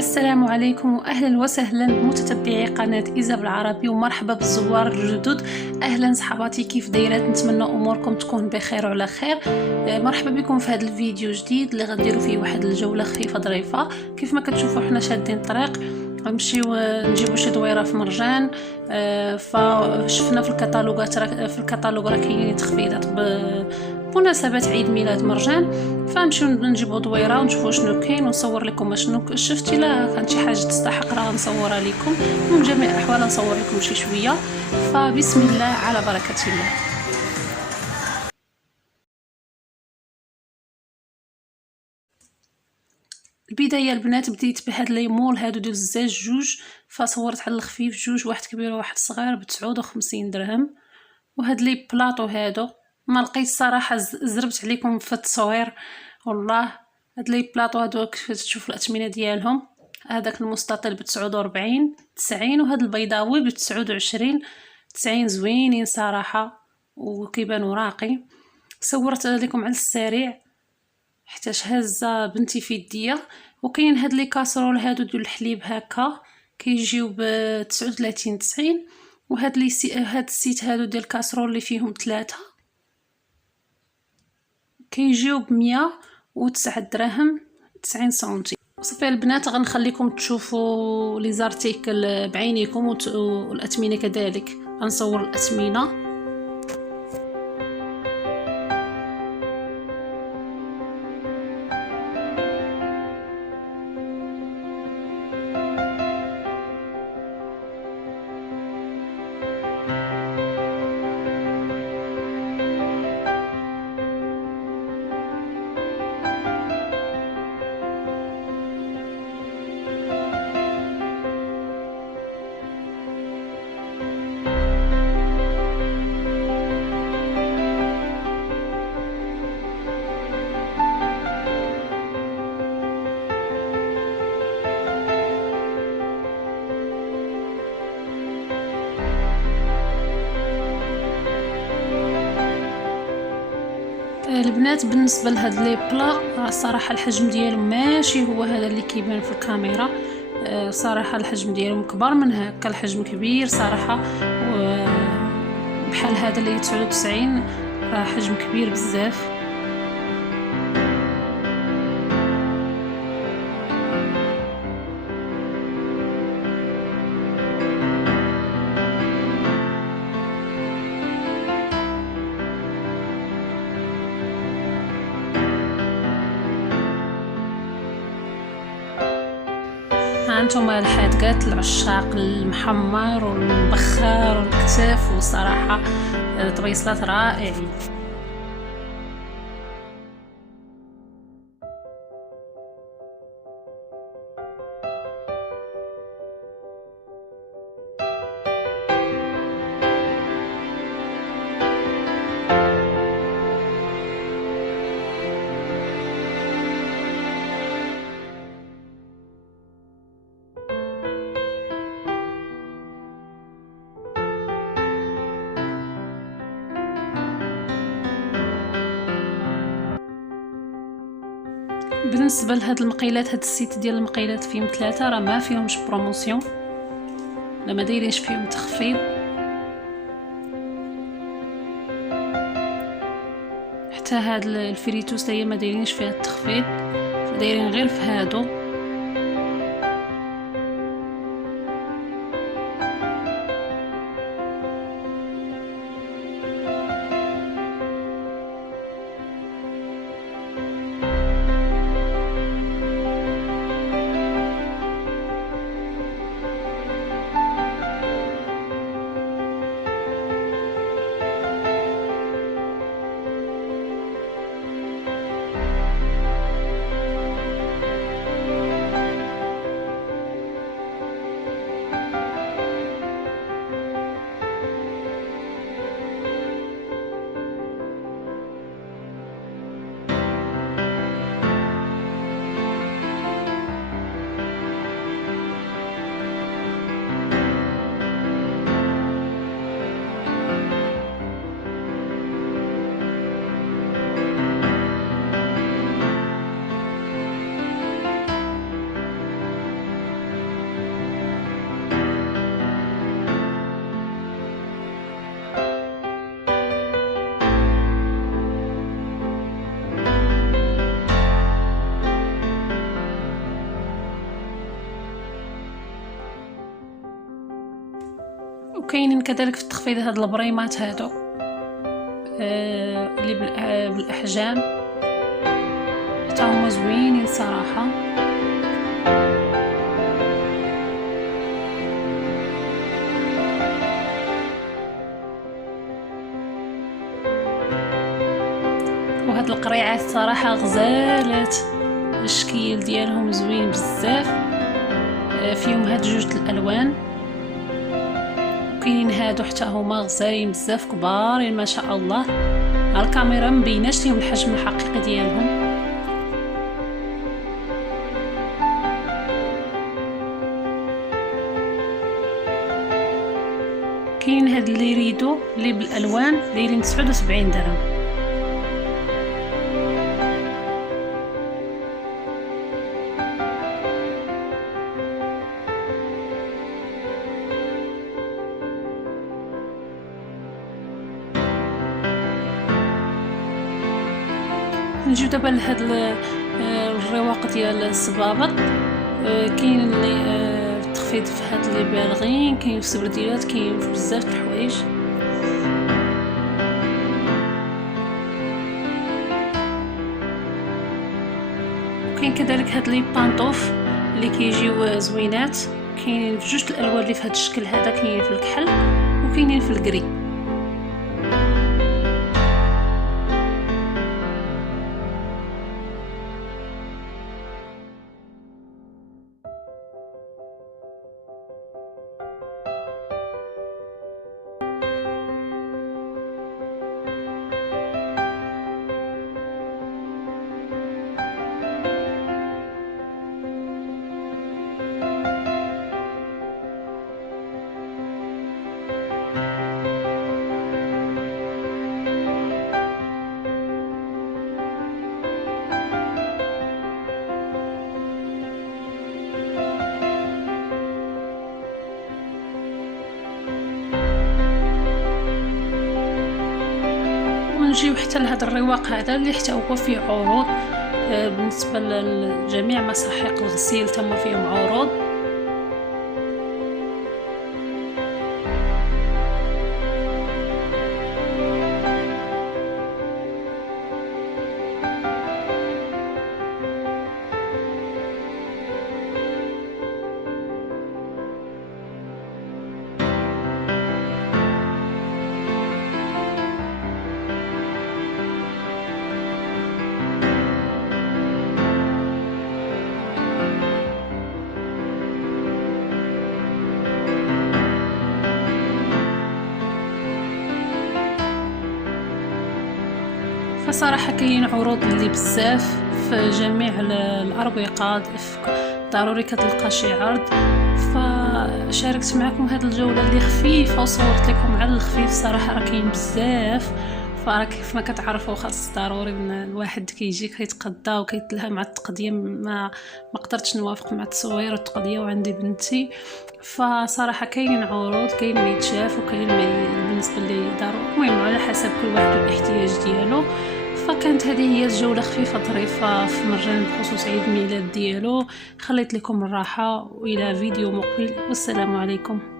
السلام عليكم واهلا وسهلا متتبعي قناه ايزابل العربي، ومرحبا بالزوار الجدد. اهلا صحباتي، كيف دايرات؟ نتمنى اموركم تكون بخير وعلى خير. مرحبا بكم في هذا الفيديو جديد اللي غنديروا فيه واحد الجوله خفيفه ظريفه. كيف ما كتشوفوا حنا شادين الطريق، غنمشيو نجيبوا شي دويره في مرجان. فشفنا في الكتالوج راه كاينين تخفيضات بمناسبه عيد ميلاد مرجان، فنمشيو نجيبوا دويره ونشوفوا شنو كاين ونصور لكم شنو شفت. الا كانت شي حاجه تستحق راه نصورها لكم، ومن جميع الاحوال نصور لكم شي شويه. فبسم الله على بركه الله. البدايه البنات بديت بهاد لي مول هادو ديال الزاج جوج، فصورت على الخفيف جوج، واحد كبير وواحد صغير ب59 درهم. وهاد لي بلاطو هادو ما لقيت صراحه، زربت عليكم في التصوير والله. هاد لي بلاطو هادو كيف تشوفوا الاثمنه ديالهم، هذاك المستطيل ب49 90، وهاد البيضاوي ب29 90. زوينين صراحه وكيبانوا راقي. صورت لكم على السريع حتىش هازه بنتي في يديا. وكاين هاد لي كاسرول هادو ديال الحليب هكا كيجيو ب39 90. وهاد لي هاد السيت هادو ديال الكاسرول اللي فيهم 3 كيجيو ب109 دراهم 90 سنتيم. صافي البنات، غنخليكم تشوفوا لي زارتيكل بعينيكم والاثمنه كذلك، غنصور الاثمنه. البنات بالنسبه لهاد لي بلا، الصراحه الحجم ديالهم ماشي هو هذا اللي كيبان في الكاميرا. صراحه الحجم ديالهم كبر من هكا، الحجم كبير صراحه. بحال هذا اللي 99 حجم كبير بزاف. هانتوما الحادقات العشاق المحمر والمبخر والكتاف، وصراحه طبيصلات رائعين. بالنسبه لهاد المقيلات، هاد السيت ديال المقيلات فيهم 3، راه ما فيهمش بروموسيون، لا ما دايرينش فيهم تخفيض. حتى هاد الفريتوس هي ما دايرينش فيها التخفيض، دايرين غير في هادو. وكاينين كذلك في التخفيض هاد البريمات هادو اللي بالاحجام، حتى هما زوينين صراحه. وهاد القريعات صراحه غزالات، الشكل ديالهم زوين بزاف، فيهم هاد جوج الالوان. وكاينين هادو حتى هما غزالين بزاف كبارين ما شاء الله، على الكاميرا مبيناش ليهم الحجم الحقيقي ديالهم. كاين هاد اللي يريدو اللي بالالوان دايرين 79 درهم. نجيو دابا لهاد الرواق ديال الصبابط. كاين اللي التخفيض في هاد اللي بالغين، كاين في السبرديلات، كاين في بزاف د الحوايج. وكاين كذلك هاد لي بانطوف اللي كيجيو زوينات، كاينين في جوج الالوان اللي في هاد الشكل هذا، كاينين في الكحل وكاينين في الكري. نجيو حتى لهذا الرواق هذا اللي حتى هو فيه عروض، بالنسبه لجميع مساحيق الغسيل تم فيهم عروض. فصراحة كاين عروض اللي بزاف في جميع الأروقة، ضروري كتلقى شي عرض. فشاركت معكم هذه الجولة اللي خفيفة وصورت لكم على الخفيف. صراحة راه كاين بزاف، فراه كيف ما كتعرفوا خاص ضروري الواحد كيجي كيتقضى وكيتلهى مع التقضيه. ما قدرتش نوافق مع التصوير والتقضيه وعندي بنتي. فصراحه كاين عروض، كاين ما يتشاف وكاين ما بالنسبه لي ضروري، المهم على حسب كل واحد والاحتياج ديالو. فكانت هذه هي الجوله خفيفه ظريفه في مرجان بخصوص عيد الميلاد ديالو. خليت لكم الراحه والى فيديو مقبل، والسلام عليكم.